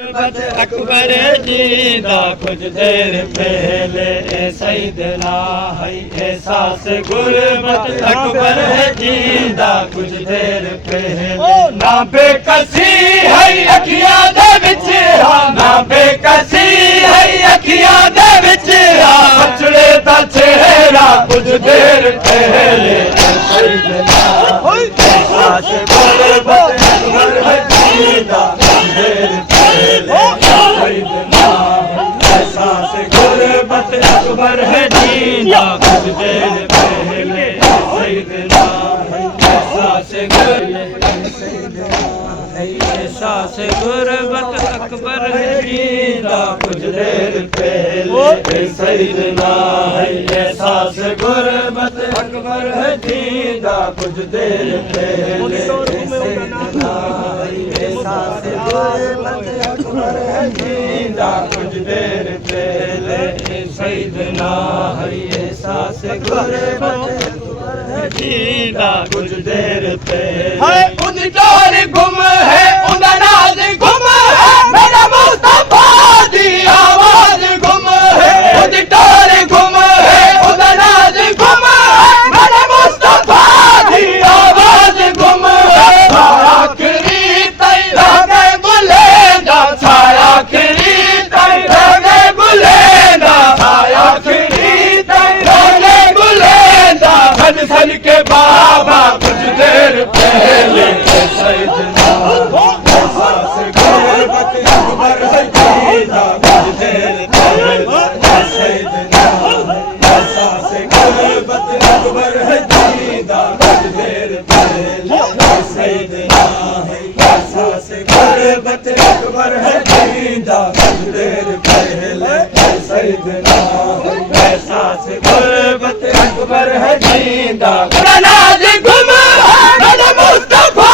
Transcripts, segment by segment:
अकबर जीदा कुछ देर पहले सईदना है एहसास गुरबत अकबर जीदा कुछ देर पहले ना बेकसी है अखियां दे विच ना बेकसी है अखियां दे विच बचड़े दा चेहरा कुछ देर पहले सईदना एहसास गुरबत अकबर जीदा कुछ देर एहसास गुरबत अकबर है जीदा कुछ देर पहले सईदना एहसास गुरबत अकबर है जीदा कुछ देर पहले सईदना एहसास गुरबत अकबर है जीदा कुछ देर पहले सईदना एहसास गुरबत अकबर है जीदा कुछ देर पहले सईदना एहसास गुरबत अकबर है जीदा कुछ देर पहले उन डोर गुम है उन नाज गुम है मेरा मुस्तफा दी आवाज गुम है उन डोर गुम है उन नाज गुम है मेरा मुस्तफा दी आवाज गुम है आखिरी तई रहे बुलेंदा आखिरी तई रहे बुलेंदा आखिरी तई रहे बुलेंदा सन सन के बाबा कुछ देर पहले सईदना एहसास गुरबत अकबर है जीदा कुछ देर पहले सईदना एहसास गुरबत अकबर है जीदा कुछ देर पहले सईदना एहसास गुरबत अकबर है जीदा कुछ देर पहले सईदना एहसास गुरबत अकबर है जीदा नाज गुम है मेरे मुस्तफा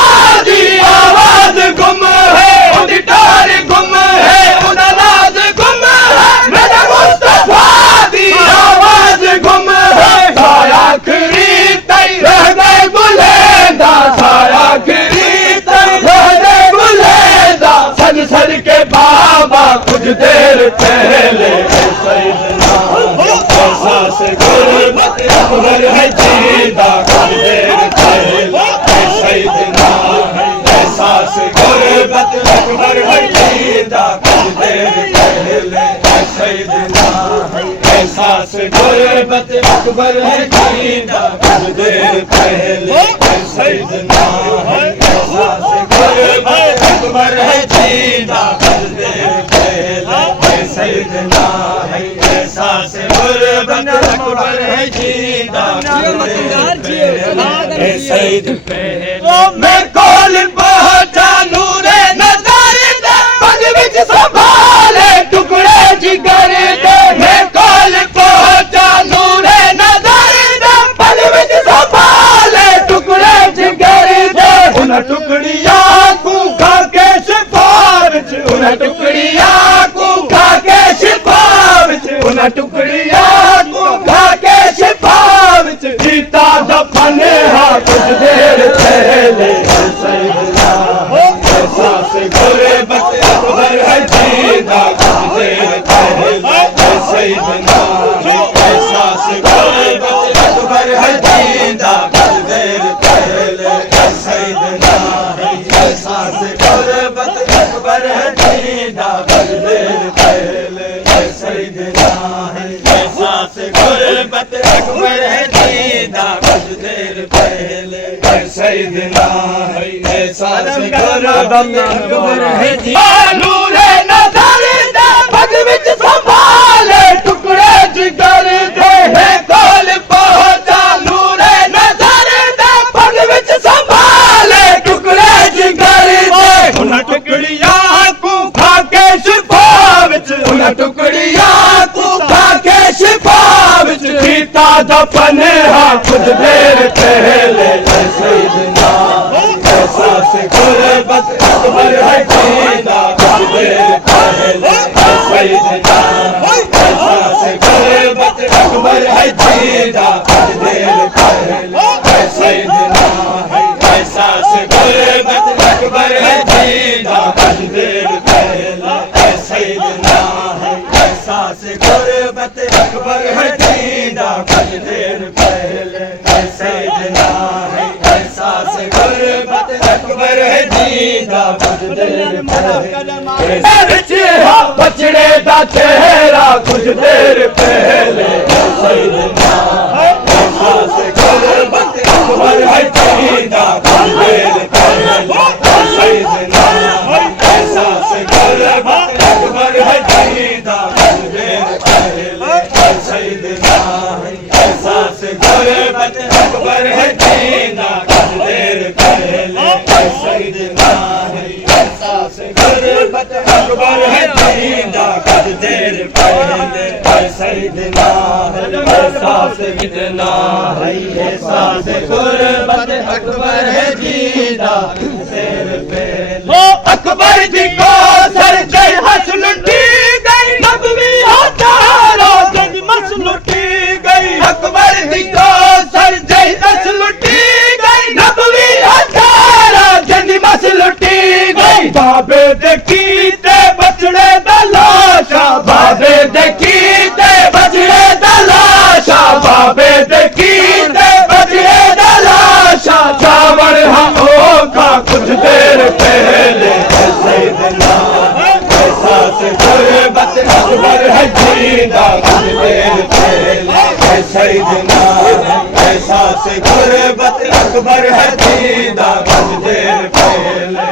दी आवाज गुम है उदिटार गुम है उन नाज गुम है मेरे मुस्तफा दी आवाज गुम है आखिरी तई रह गए बुलेंदा आखिरी तई रह गए बुलेंदा सन सन के बाबा कुछ देर पहले सईदना एहसास गुरबत अकबर है जीदा कुछ देर पहले सईदना एहसास गुरबत अकबर है जीदा कुछ देर पहले सईदना एहसास गुरबत अकबर है जीदा कुछ देर पहले सईदना एहसास गुरबत अकबर है जीदा कुछ देर पहले सईदना एहसास गुरबत अकबर है जीदा सईद पहले मैं कोल पहुंचा नूरे नजर दे पग विच संभाले टुकड़े जिगर दे मैं कोल पहुंचा नूरे नजर दे पग विच संभाले टुकड़े जिगर दे उन टुकड़ियां को खा के शिफा विच उन टुकड़ियां को खा के शिफा विच उन टुकड़ियां को खा के शिफा विच जीता दफन हा कुछ देर पहले सईदना एहसास गुरबत अकबर है जीदा कुछ देर पहले सईदना एहसास गुरबत अकबर है जीदा कुछ देर पहले सईदना एहसास गुरबत अकबर है जीदा कुछ देर पहले सईदना एहसास गुरबत अकबर है जीदा कुछ देर पहले सईदना एहसास गुरबत अकबर है नूरे नजर दे पग विच संभाले टुकड़े जिगर दे है कोल पहुंचा नूरे नजर दे पग विच संभाले टुकड़े जिगर दे उन टुकड़ियां को खा के शिफा विच उन टुकड़ियां को खा के शिफा विच जीता दफन हा कुछ देर पहले सईदना एहसास गुरबत अकबर है जीदा कुछ देर पहले सईदना एहसास गुरबत अकबर है जीदा कुछ देर पहले सईदना एहसास गुरबत अकबर है जीदा कुछ देर पहले देर पहले सैयदना है एहसास गुर्बत अकबर है दीदा कुछ देर पहले बचड़े दा चेहरा कुछ देर पहले सैयदना है एहसास गुर्बत अकबर है दीदा कुछ देर पहले सैयदना है एहसास गुर्बत अकबर है दीदा कुछ देर पहले सैयदना है एहसास गुर्बत अकबर है दीदा कुछ देर पहले सैयदना है एहसास गुर्बत अकबर है दीदा कुछ देर पहले सैयदना है एहसास कितना है एहसास गुर्बत अकबर है दीदा कुछ देर पहले अकबर जी को सर जय हंस लुटी गई नबवी हजारों जंग मस लुटी गई अकबर जी को सर जय हंस लुटी गई नबवी हजारों जंग मस लुटी गई बाबे देखी ते बचड़े दलाशा बाबे देखी ते बचड़े दलाशा बाबे देखी ते बचड़े दलाशा चावल होगा कुछ देर पहले सैयदना एहसास गुर्बत अकबर है दीदा कुछ देर पहले सैयदना एहसास गुर्बत अकबर है दीदा कुछ देर पहले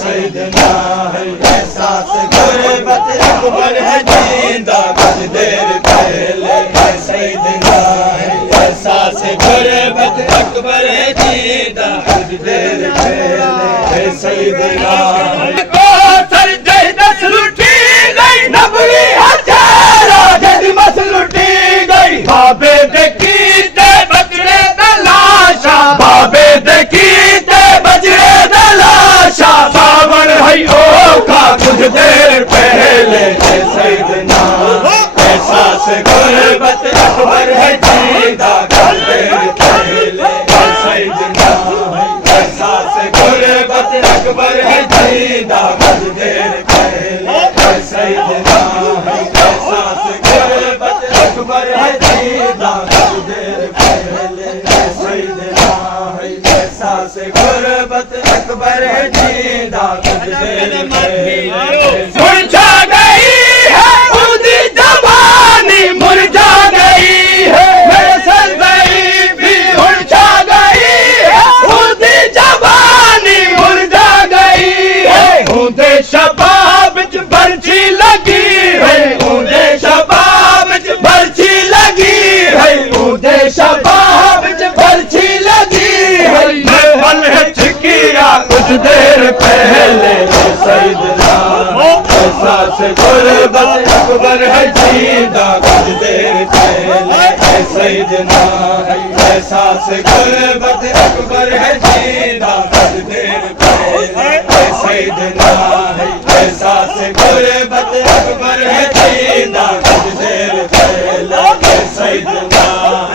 सैयदना एहसास गुर्बत अकबर है दीदा कुछ देर पहले सैयदना एहसास गुर्बत अकबर है दीदा कुछ देर पहले सैयदना को सर जय दस लुटी गई नबवी हजारों जंग मस लुटी गई बाबे देखी ते बचड़े दलाशा बाबे देखी ते बचड़े दलाशा सावन है ओखा कुछ देर पहले सैयदना एहसास गुर्बत अकबर है दीदा कुछ देर पहले सैयदना एहसास गुर्बत अकबर है दीदा कुछ देर पहले सैयदना एहसास गुर्बत अकबर है दीदा कुछ देर पहले सैयदना एहसास गुर्बत अकबर है दीदा कुछ देर पहले मुरझा गई है उदी जवानी मुरझा गई है मेरे सरदाई भी मुरझा गई है उदी जवानी मुरझा गई है उदे शबाब च बरछी लगी है उदे शबाब च बरछी लगी है उदे शबाब च बरछी लगी है मैं पल है छिकिया कुछ देर पहले सैयदना एहसास गुर्बत अकबर है दीदा कुछ देर पहले सैयदना एहसास गुर्बत अकबर है दीदा कुछ देर पहले सैयदना एहसास गुर्बत अकबर है दीदा कुछ देर पहले सैयदना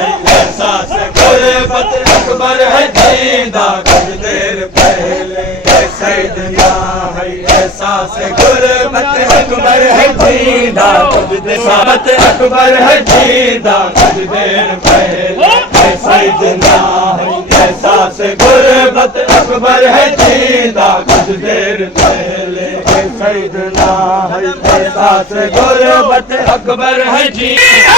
एहसास गुर्बत अकबर है दीदा कुछ देर पहले सैयदना एहसास गुर्बत अकबर है दीदा कुछ देर अकबर है दीदा कुछ देर पहले सैयदना एहसास गुर्बत अकबर है दीदा कुछ देर पहले सैयदना एहसास गुर्बत अकबर है दीदा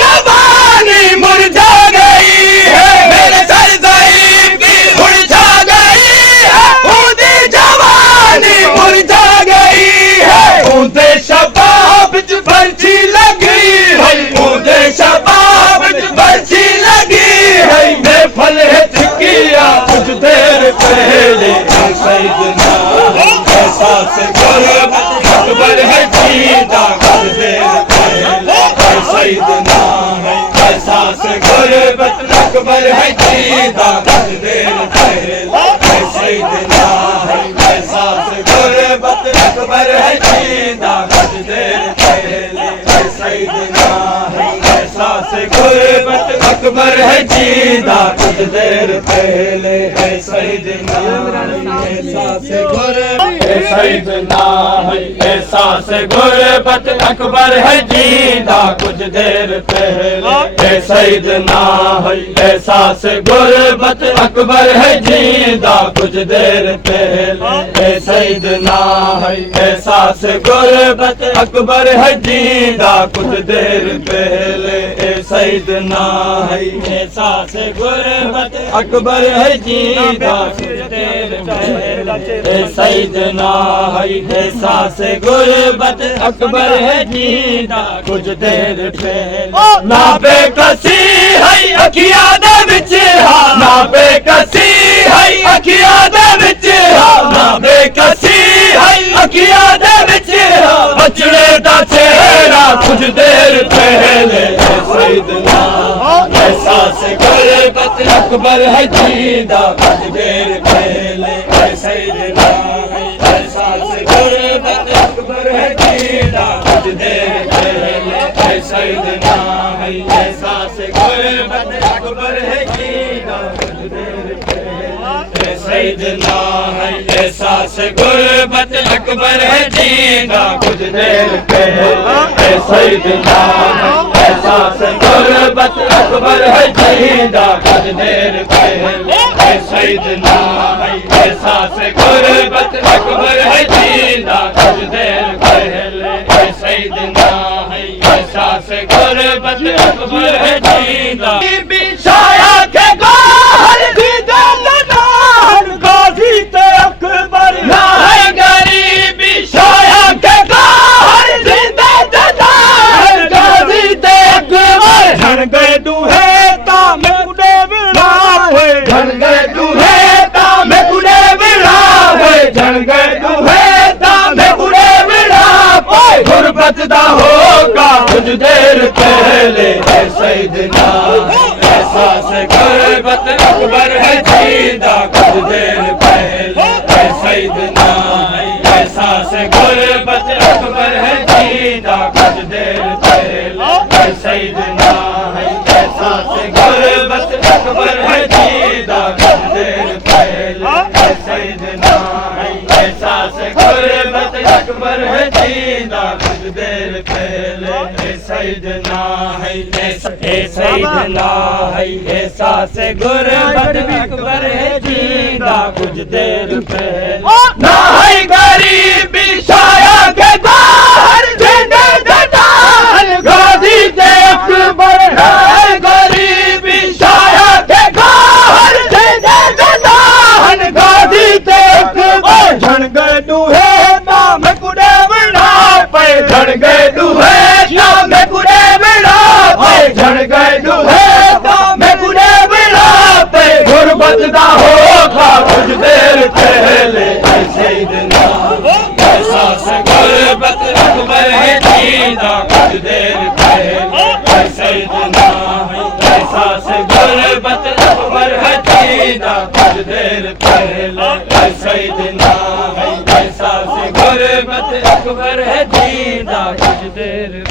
जवानी मुरझा गई है मेरे सरदाई की मुरझा गई है उदी जवानी मुरझा गई है उदे शबाब च बरछी लगी है उदे शबाब च बरछी लगी है मैं फल है छिकिया कुछ देर पहले सैयदना एहसास गुर्बत अकबर है दीदा कुछ देर पहले सैयदना एहसास गुर्बत अकबर है दीदा कुछ देर पहले सैयदना एहसास गुर्बत अकबर है दीदा कुछ देर पहले सैयदना एहसास गुर्बत अकबर है दीदा कुछ देर पहले सैयदना एहसास गुर्बत सैयदना है एहसास गुर्बत अकबर है जींदा कुछ देर पहले सैयदना है एहसास गुर्बत अकबर है जींदा कुछ देर पहले सैयदना है एहसास गुर्बत अकबर है जींदा कुछ देर पहले सैयदना है एहसास गुर्बत अकबर है जींदा कुछ देर पहले सैयदना है एहसास गुर्बत अकबर है जींदा कुछ देर पहले ना बेकसी है अखियां दे विच ना बेकसी है अखियां दे विच ना बेकसी है अखियां दे विच बचड़े दा चेहरा कुछ देर पहले सैयदना एहसास गुर्बत अकबर है जींदा कुछ देर पहले सैयदना एहसास गुर्बत अकबर है जींदा कुछ देर पहले सैयदना एहसास गुर्बत अकबर है जींदा कुछ देर पहले सैयदना एहसास गुर्बत अकबर है जींदा कुछ देर पहले सैयदना एहसास गुर्बत अकबर है जींदा कुछ देर पहले सैयदना एहसास गुर्बत अकबर है जींदा कुछ देर पहले सैयदना एहसास गुर्बत अकबर है जींदा बिछाया के गाल दीदा नान गाजी ते अकबर ना है गरीबी छाया के गाल दीदा नान गाजी ते अकबर झड़ गए दूहे ताम कुड़े विड़ावे झड़ गए दूहे ताम कुड़े विड़ावे झड़ गए दूहे ताम कुड़े विड़ावे गुरबत दा होगा कुछ देर पहले सैयदना एहसास गुर्बत अकबर है जींदा कुछ देर पहले सैयदना एहसास गुर्बत अकबर है जींदा कुछ देर पहले सैयदना एहसास गुर्बत अकबर है जींदा कुछ देर पहले सैयदना एहसास गुर्बत अकबर है जींदा कुछ देर पहले सैयदना सैयदना एहसास गुर्बत अकबर है जींदा कुछ देर पहले ना है गरीबी छाया के बाहर जिंदे ददान गाजी ते अकबर है गरीबी छाया के बाहर जिंदे ददान गाजी ते अकबर झड़ गए दूहे नाम कुड़े बिना पे झड़ गए दूहे नाम कुड़े बिना पे झड़ गए दूहे नाम कुड़े बिना पे गुरबत दा होगा कुछ देर पहले सैयदना एहसास गुर्बत अकबर है जींदा कुछ देर पहले सैयदना एहसास गुर्बत अकबर है जींदा कुछ देर पहले सैयदना एहसास गुर्बत अकबर है जींदा कुछ देर